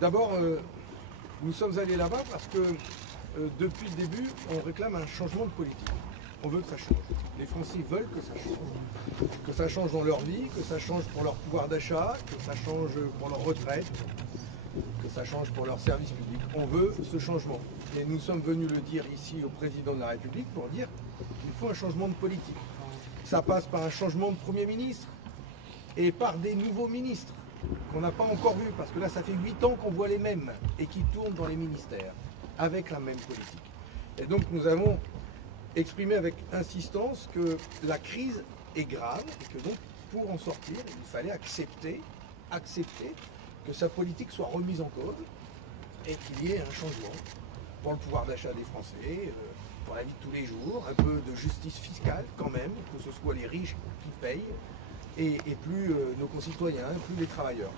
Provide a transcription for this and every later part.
D'abord, nous sommes allés là-bas parce que depuis le début, on réclame un changement de politique. On veut que ça change. Les Français veulent que ça change. Que ça change dans leur vie, que ça change pour leur pouvoir d'achat, que ça change pour leur retraite, que ça change pour leur service public. On veut ce changement. Et nous sommes venus le dire ici au président de la République pour dire qu'il faut un changement de politique. Ça passe par un changement de Premier ministre et par des nouveaux ministres qu'on n'a pas encore vus, parce que là, ça fait 8 ans qu'on voit les mêmes et qui tournent dans les ministères avec la même politique. Et donc, nous avons exprimé avec insistance que la crise est grave et que donc, pour en sortir, il fallait accepter que sa politique soit remise en cause et qu'il y ait un changement pour le pouvoir d'achat des Français, pour la vie de tous les jours, un peu de justice fiscale quand même, que ce soit les riches qui payent et plus nos concitoyens, plus les travailleurs.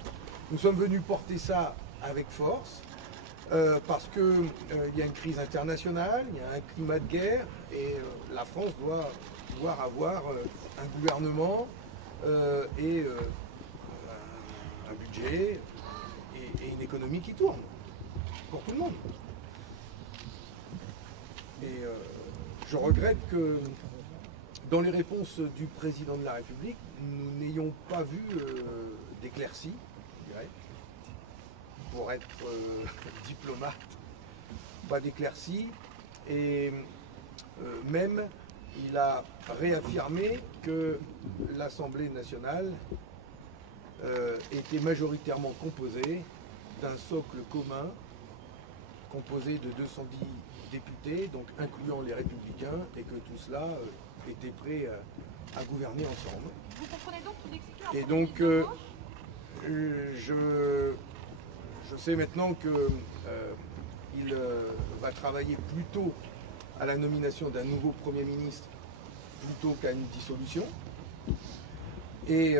Nous sommes venus porter ça avec force parce qu'il y a une crise internationale, il y a un climat de guerre et la France doit pouvoir avoir un gouvernement et un budget et une économie qui tourne pour tout le monde. Et je regrette que dans les réponses du président de la République, nous n'ayons pas vu d'éclaircie, je dirais, pour être diplomate, pas d'éclaircie, et même il a réaffirmé que l'Assemblée nationale était majoritairement composée d'un socle commun composé de 210 députés, donc incluant les Républicains, et que tout cela était prêt à gouverner ensemble. Vous comprenez donc qu'il exclut un et donc, je sais maintenant qu'il va travailler plutôt à la nomination d'un nouveau Premier ministre plutôt qu'à une dissolution. Et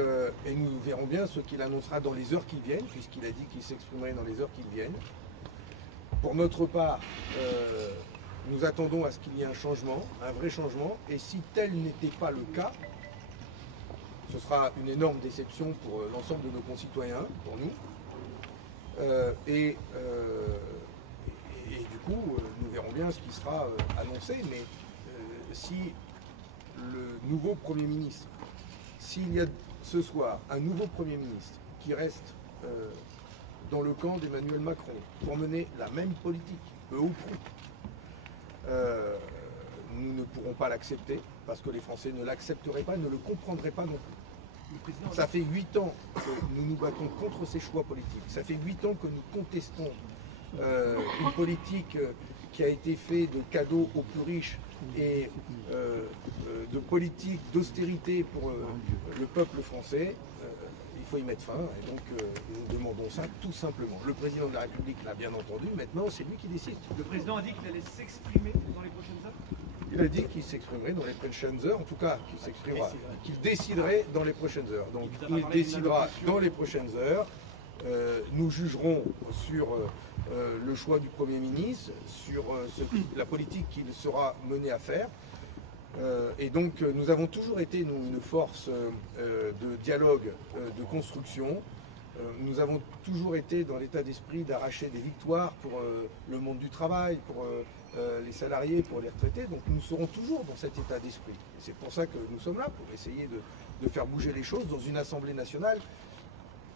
nous verrons bien ce qu'il annoncera dans les heures qui viennent, puisqu'il a dit qu'il s'exprimerait dans les heures qui viennent. Pour notre part, nous attendons à ce qu'il y ait un changement, un vrai changement, et si tel n'était pas le cas, ce sera une énorme déception pour l'ensemble de nos concitoyens, pour nous. Et du coup, nous verrons bien ce qui sera annoncé, mais si le nouveau Premier ministre, s'il y a ce soir un nouveau Premier ministre qui reste dans le camp d'Emmanuel Macron pour mener la même politique, peu ou prou, nous ne pourrons pas l'accepter parce que les Français ne l'accepteraient pas, ne le comprendraient pas non plus. Ça fait 8 ans que nous nous battons contre ces choix politiques. Ça fait 8 ans que nous contestons une politique qui a été faite de cadeaux aux plus riches et de politique d'austérité pour le peuple français. Il faut y mettre fin et donc nous demandons ça tout simplement. Le président de la République l'a bien entendu, maintenant c'est lui qui décide. Le président a dit qu'il allait s'exprimer dans les prochaines heures. Il a dit qu'il s'exprimerait dans les prochaines heures, en tout cas qu'il s'exprimera, qu'il déciderait dans les prochaines heures. Donc il décidera dans les prochaines heures. Nous jugerons sur le choix du Premier ministre, sur la politique qu'il sera mené à faire. Et donc nous avons toujours été, nous, une force de dialogue, de construction. Nous avons toujours été dans l'état d'esprit d'arracher des victoires pour le monde du travail, pour les salariés, pour les retraités. Donc nous serons toujours dans cet état d'esprit. C'est pour ça que nous sommes là, pour essayer de faire bouger les choses dans une Assemblée nationale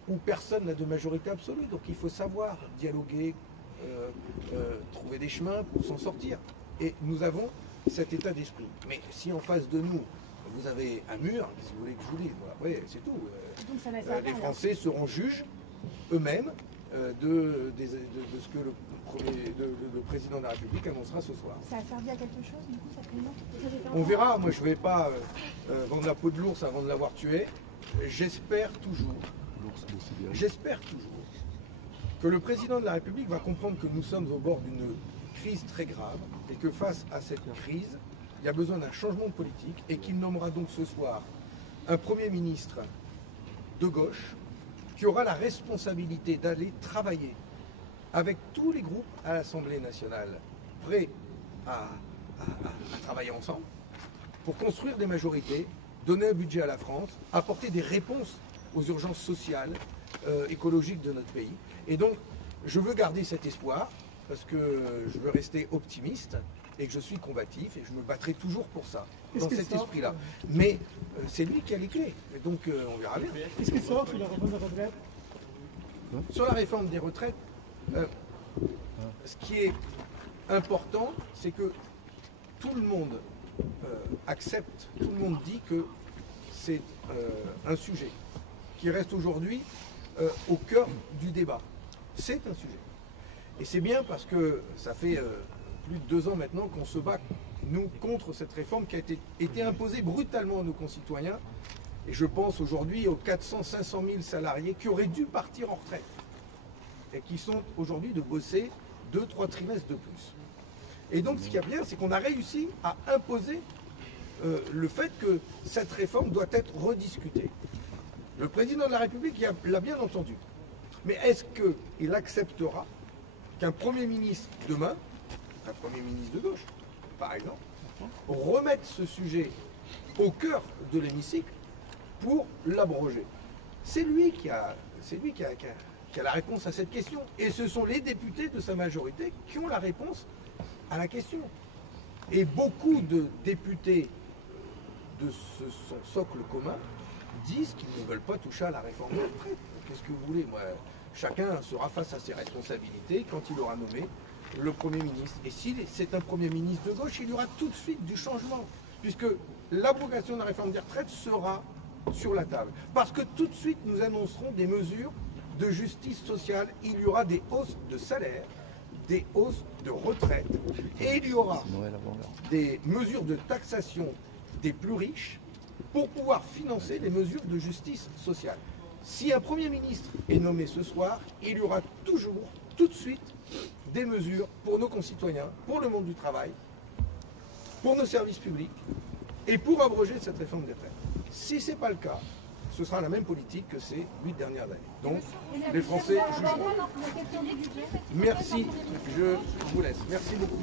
où personne n'a de majorité absolue. Donc il faut savoir dialoguer, trouver des chemins pour s'en sortir. Et nous avons cet état d'esprit. Mais si en face de nous, vous avez un mur, si vous voulez que je vous dise, bon, après c'est tout. Les Français seront juges eux-mêmes de ce que le président de la République annoncera ce soir. Ça a servi à quelque chose, du coup, cette réunion? On verra. Moi, je ne vais pas vendre la peau de l'ours avant de l'avoir tué. J'espère toujours que le président de la République va comprendre que nous sommes au bord d'une crise très grave et que face à cette crise, il y a besoin d'un changement de politique et qu'il nommera donc ce soir un Premier ministre de gauche qui aura la responsabilité d'aller travailler avec tous les groupes à l'Assemblée nationale, prêts à travailler ensemble pour construire des majorités, donner un budget à la France, apporter des réponses aux urgences sociales, écologique de notre pays. Et donc, je veux garder cet espoir, parce que je veux rester optimiste, et que je suis combatif, et je me battrai toujours pour ça, dans cet esprit-là. Mais c'est lui qui a les clés, et donc on verra bien. Qu'est-ce qui sort sur la réforme des retraites? Sur la réforme des retraites, ce qui est important, c'est que tout le monde accepte, tout le monde dit que c'est un sujet qui reste aujourd'hui au cœur du débat. C'est un sujet. Et c'est bien parce que ça fait plus de 2 ans maintenant qu'on se bat, nous, contre cette réforme qui a été imposée brutalement à nos concitoyens. Et je pense aujourd'hui aux 400-500 000 salariés qui auraient dû partir en retraite et qui sont aujourd'hui de bosser 2-3 trimestres de plus. Et donc ce qui est bien, c'est qu'on a réussi à imposer le fait que cette réforme doit être rediscutée. Le président de la République l'a bien entendu. Mais est-ce qu'il acceptera qu'un Premier ministre demain, un Premier ministre de gauche, par exemple, remette ce sujet au cœur de l'hémicycle pour l'abroger? C'est lui qui a la réponse à cette question. Et ce sont les députés de sa majorité qui ont la réponse à la question. Et beaucoup de députés de son socle commun disent qu'ils ne veulent pas toucher à la réforme des retraites. Qu'est-ce que vous voulez? Moi, chacun sera face à ses responsabilités quand il aura nommé le Premier ministre. Et si c'est un Premier ministre de gauche, il y aura tout de suite du changement, puisque l'abrogation de la réforme des retraites sera sur la table. Parce que tout de suite, nous annoncerons des mesures de justice sociale. Il y aura des hausses de salaire, des hausses de retraite, et il y aura des mesures de taxation des plus riches pour pouvoir financer les mesures de justice sociale. Si un Premier ministre est nommé ce soir, il y aura toujours, tout de suite, des mesures pour nos concitoyens, pour le monde du travail, pour nos services publics et pour abroger cette réforme des retraites. Si ce n'est pas le cas, ce sera la même politique que ces 8 dernières années. Donc, les Français jugeront. Merci, je vous laisse. Merci beaucoup.